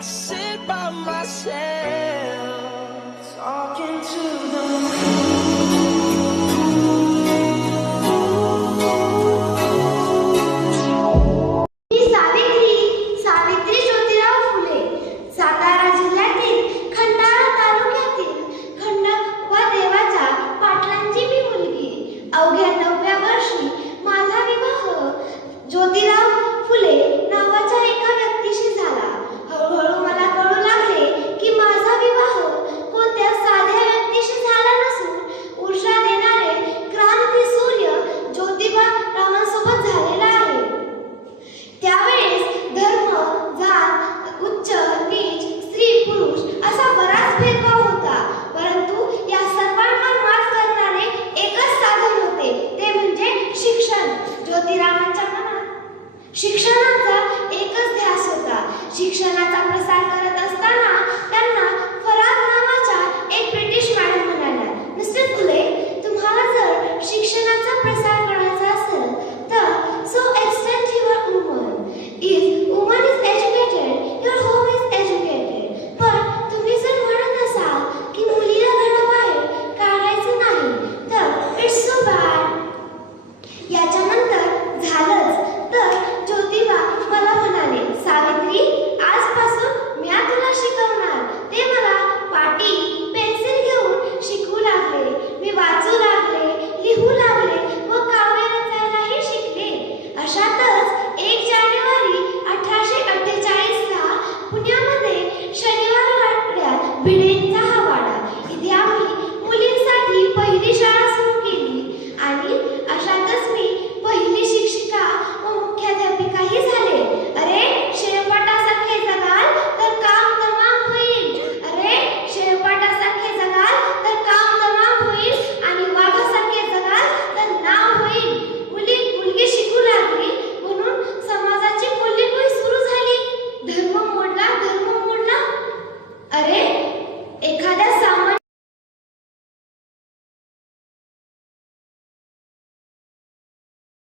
I sit by myself, talking to the moon. मी सावित्री ज्योतिराव फुले, सातारा जिल्ह्यातील खंडाळा तालुक्यातील खंडोबा देवाच्या पाटलांची मी मुलगी. अवघ्या 9व्या वर्षी माझा विवाह ज्योतिराव फुले नावाच्या एका व्यक्तीशी झाला. हळूहळू मला कळू लागले की माझा विवाह कोणत्या साध्या व्यक्तीशी झाला नसून ऊर्जा देणारे क्रांती सूर्य ज्योतिबा रावांसोबत झालेला आहे. त्यावेळेस धर्म, जात, उच्च नीच, स्त्री पुरुष असा बराच भेदभाव होता. परंतु या सर्वांवर मात करणारे एकच साधन होते, ते म्हणजे शिक्षण. ज्योतिरावांच्या मनात शिक्षणाचा एकच ध्यास होता. शिक्षणाचा प्रसार करत असताना त्यांना फराद नावाच्या एक ब्रिटिश मॅडम म्हणाल्या, मिस्टर फुले, तुम्हाला जर शिक्षणाचा प्रसार करायचा असेल तर so extend your woman. If woman is educated, your home is educated. पण तुम्ही जर म्हणत असाल की मुलीला घराबाहेर काढायचं नाही तर इट्स सो बॅड. याच्यानंतर झालंच तर ज्योतिबा मला म्हणाले, सावित्री, आजपासून मी तुला शिकवणार. ते मला पाटी पेन्सिल घेऊन शिकवू लागले. मी वाचू लागले, लिहू लागले व काव्य रचायलाही शिकले. अशातच 1 जानेवारी 1848 ला पुण्यामध्ये शनिवार वाड्यात भिडे